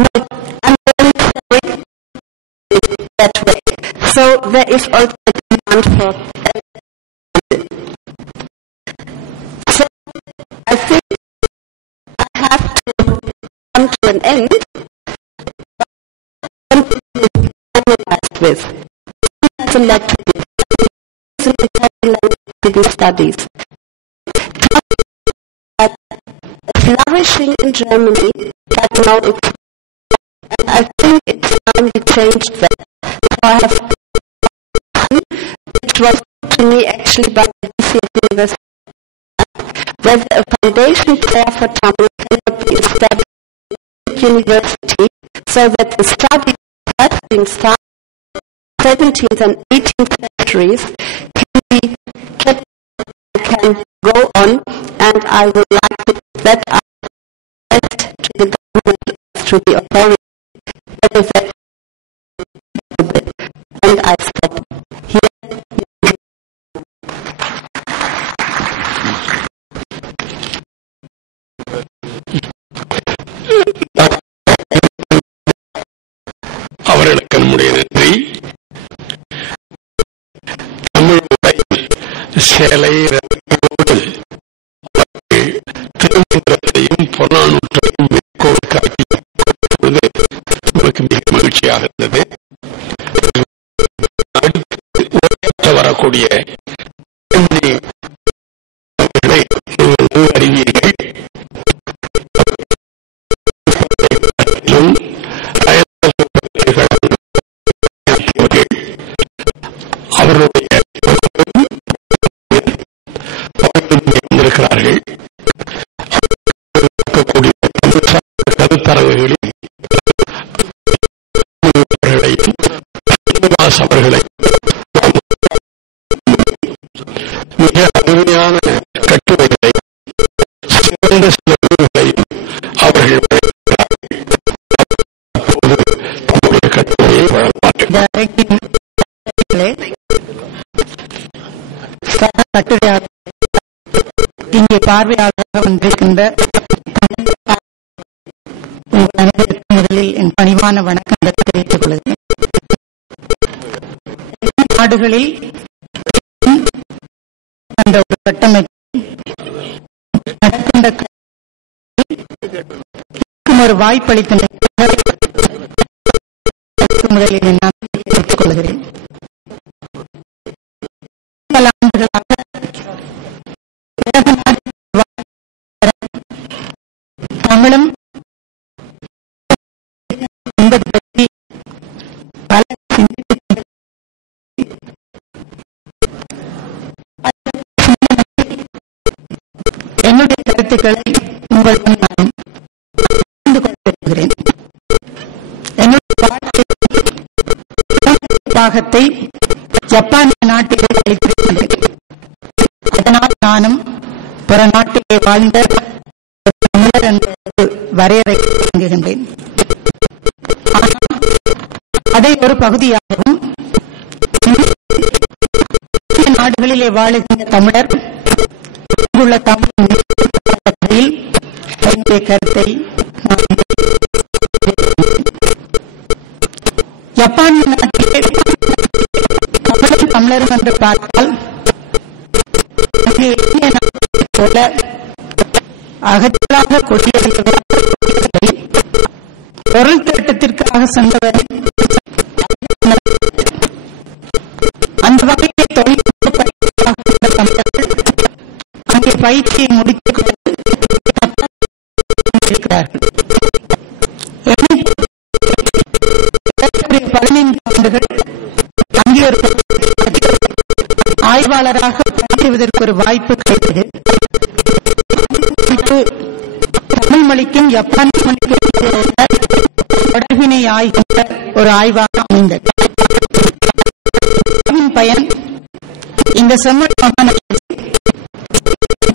I'm very sorry that way. So there is also a demand for So I think I have to come to an end. With selected studies. Flourishing in Germany, but now it's and I think it's time we changed that. So I have it was to me actually by the whether a foundation chair for Tamil cannot be established at university so that the study has been started in the 17th and 18th centuries can be kept can go on and I would like to that I to the government to the authority whether that and I stop here. அவர்களுக்கு நம்முடைய நன்றி தமிழுடைய சேலை மகிழ்ச்சியாக இருந்தது அடுத்து வரக்கூடிய அறிவியல். இனிமையான கட்டுரைகளை சிறந்த சில அவர்கள் அப்போது கட்டுரையை வழங்குவார்கள் இங்கே பார்வையாளராக வந்திருக்கின்ற முதலில் என் பணிவான வணக்கம் தெரிவித்துக் கொள்கிறேன். நாடுகளில் அந்த ஒரு கட்டமைப்பு நடக்கின்ற ஒரு வாய்ப்பளித்த முதலில் கருத்துக்களை உங்களுடன் நான் பகிர்ந்து கொண்டிருக்கிறேன் பாகத்தை ஜப்பானிய நாட்டிலே அளித்திருக்கின்றேன் அதனால் நானும் பிற நாட்டிலே வாழ்ந்த தமிழர் என்ற வரையறை வழங்குகின்றேன் அதை ஒரு பகுதியாகவும் நாடுகளிலே வாழுகின்ற தமிழர் இங்குள்ள தமிழ் கருத்தை ஜப்பானிய நாட்டிலே என்று பார்த்தால் போல அகற்றலாக கொடியவர்கள் பொருள் திட்டத்திற்காக சென்றவர் அந்த தொழில்நுட்ப அங்கே பயிற்சியை முடித்து இருக்கிறார்கள் பதினைந்து ஆண்டுகள் அங்கே ஒரு ஆய்வாளராக பணிபுரிவதற்கு ஒரு வாய்ப்பு கிடைத்தது. தமிழ் மொழிக்கும் ஜப்பானிய மொழிக்கும் தொடர்பினை ஆய்கின்ற ஒரு ஆய்வாக அமைந்தது. பயன் இந்த செம்மொழி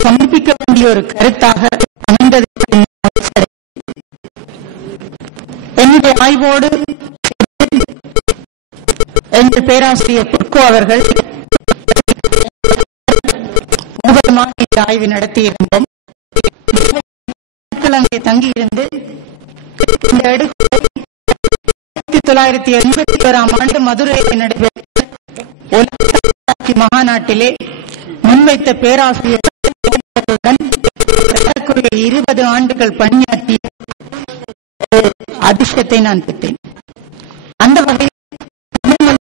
சமர்ப்பிக்க வேண்டிய ஒரு கருத்தாக ஆய்வோடு எங்கள் பேராசிரியர் புட்கோ அவர்கள் மூவருமாக இந்த ஆய்வு நடத்தியிருந்தோம் அங்கே தங்கியிருந்து இந்த அடுக்கு ஆயிரத்தி தொள்ளாயிரத்தி எண்பத்தி ஓராம் ஆண்டு மதுரையில் நடைபெற்ற மகாநாட்டிலே முன்வைத்த பேராசிரியர் இருபது ஆண்டுகள் பணியாற்றி அதிர்ஷ்டத்தை நான் பெற்றேன். அந்த வகையில் தமிழ்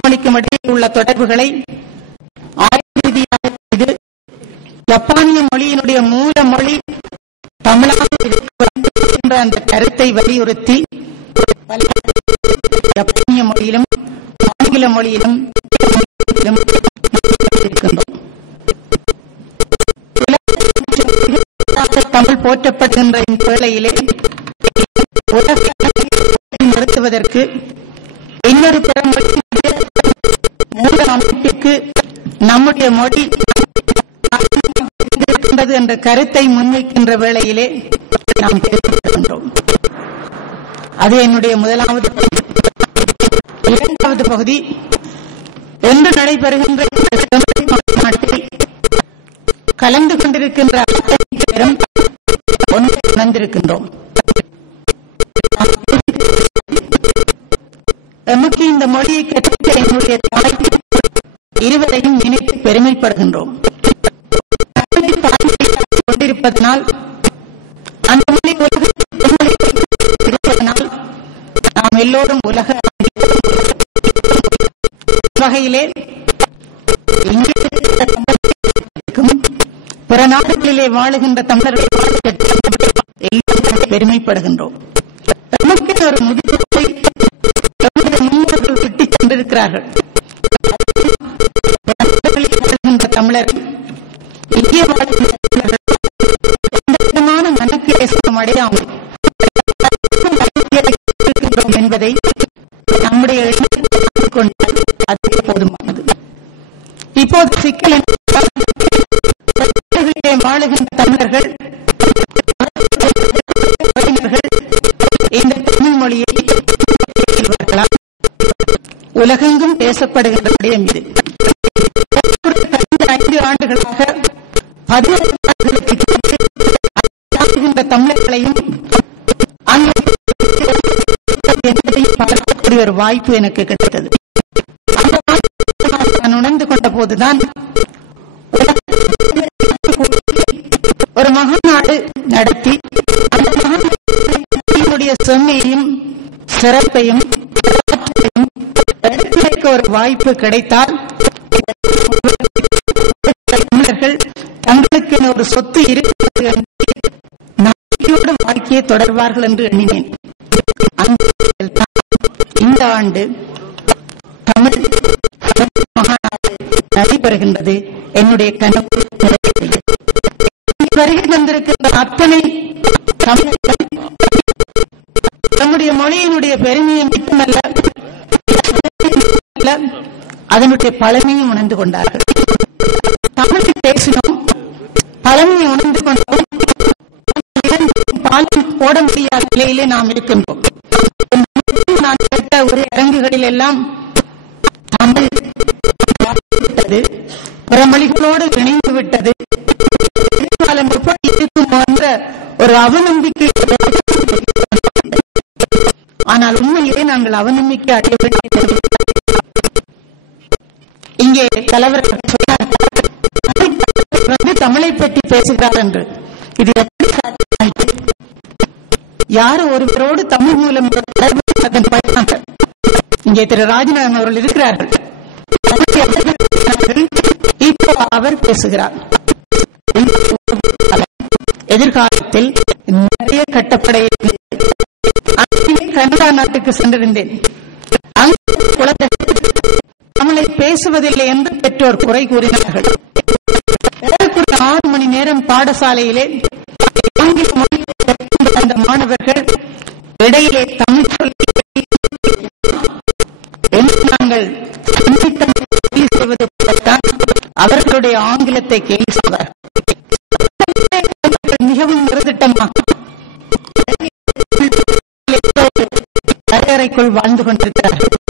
மொழிக்கும் இடையே உள்ள தொடர்புகளை ஆய்வு ரீதியாக செய்து ஜப்பானிய மொழியினுடைய மூல மொழி தமிழாக என்ற அந்த கருத்தை வலியுறுத்தி ஜப்பானிய மொழியிலும் ஆங்கில மொழியிலும் தமிழ் போற்றப்படுகின்ற இந்த வேளையிலே உலக அளவில் இன்னொரு பிறமொழியினுடைய மூல அமைப்பிற்கு நம்முடைய மொழி இருக்கின்றது என்ற கருத்தை முன்வைக்கின்ற வேளையிலே நாம் தெரிவிக்கின்றோம் அது என்னுடைய முதலாவது இரண்டாவது பகுதி என்று நடைபெறுகின்ற மாநாட்டில் கலந்து கொண்டிருக்கின்ற அத்தனை ஒன்று உணர்ந்திருக்கின்றோம் எமக்கு இந்த மொழியை கற்பித்த எங்களுடைய தாய்க்கு இருவரையும் நினைத்து பெருமைப்படுகின்றோம். கொண்டிருப்பதனால் அந்த மொழி உலக இருப்பதனால் நாம் எல்லோரும் உலக வகையிலே பிற நாடுகளிலே வாழுகின்ற தமிழர்கள் பெருமைப்படுகின்றோம். நமக்கு ஒரு முதிர்வை இருக்கிறார்கள். தமிழர் இந்திய வாழ்கின்ற மனக்கிலேசம் அடையாமல் என்பதை நம்முடைய கொண்டால் அது போதுமானது. இப்போது சிக்கல் வாழுகின்ற தமிழர்கள் இந்த தமிழ் மொழியை உலகெங்கும் பேசப்படுகின்ற விடயம் இது ஐந்து ஆண்டுகளாக பதினெட்டு ஆண்டுகளுக்கு தமிழர்களையும் என்பதையும் பார்க்கக்கூடிய ஒரு வாய்ப்பு எனக்கு கிடைத்தது. அந்த நான் உணர்ந்து கொண்ட போதுதான் ஒரு மகநாடு நடத்தி அந்த மகன் செம்மையையும் சிறப்பையும் வாய்ப்பு கிடைத்தால் தமிழர்கள் தங்களுக்கு ஒரு சொத்து இருக்கிறது என்று நம்பிக்கையோடு வாழ்க்கையை தொடர்வார்கள் என்று எண்ணினேன். இந்த ஆண்டு தமிழ் மகாநாடு நடைபெறுகின்றது என்னுடைய கனவு வருகை தந்திருக்கின்ற அத்தனை தமிழர்கள் நம்முடைய மொழியினுடைய பெருமையை அதனுடைய பழமையை உணர்ந்து கொண்டார்கள். தமிழில் பேசினோம். பழமையை உணர்ந்து கொண்டோம். பாலம் போட முடியாத நிலையிலே நாம் இருக்கின்றோம். நான் கேட்ட ஒரு அரங்குகளில் எல்லாம் தமிழ் விட்டது பிற மொழிகளோடு இணைந்து விட்டது. எதிர்காலம் எப்படி இருக்கும் என்ற ஒரு அவநம்பிக்கை ஆனால் உண்மையிலே நாங்கள் அவநம்பிக்கை அடைய வேண்டிய இங்கே தலைவர் வந்து தமிழை பற்றி பேசுகிறார் என்று. இது எப்படி சாத்தியமாயிற்று? ஒருவரோடு தமிழ் மூலம் அதன் பயனாக இங்கே திரு ராஜநாதன் அவர்கள் இருக்கிறார்கள். இப்போ அவர் பேசுகிறார். எதிர்காலத்தில் நிறைய கட்டப்பட கனடா நாட்டுக்கு சென்றிருந்தேன். அங்கு குழந்தைகள் தமிழை பேசுவதில்லை என்று பெற்றோர் குறை கூறினார்கள் ஆறு மணி நேரம் பாடசாலையிலே ஆங்கில அந்த மாணவர்கள் இடையிலே தமிழ் நாங்கள் செய்வது போலத்தான் அவர்களுடைய ஆங்கிலத்தை கேலி செய்வார் மிகவும் நிறுதிட்டமாக வரையறைக்குள் வாழ்ந்து கொண்டிருக்கிறார்கள்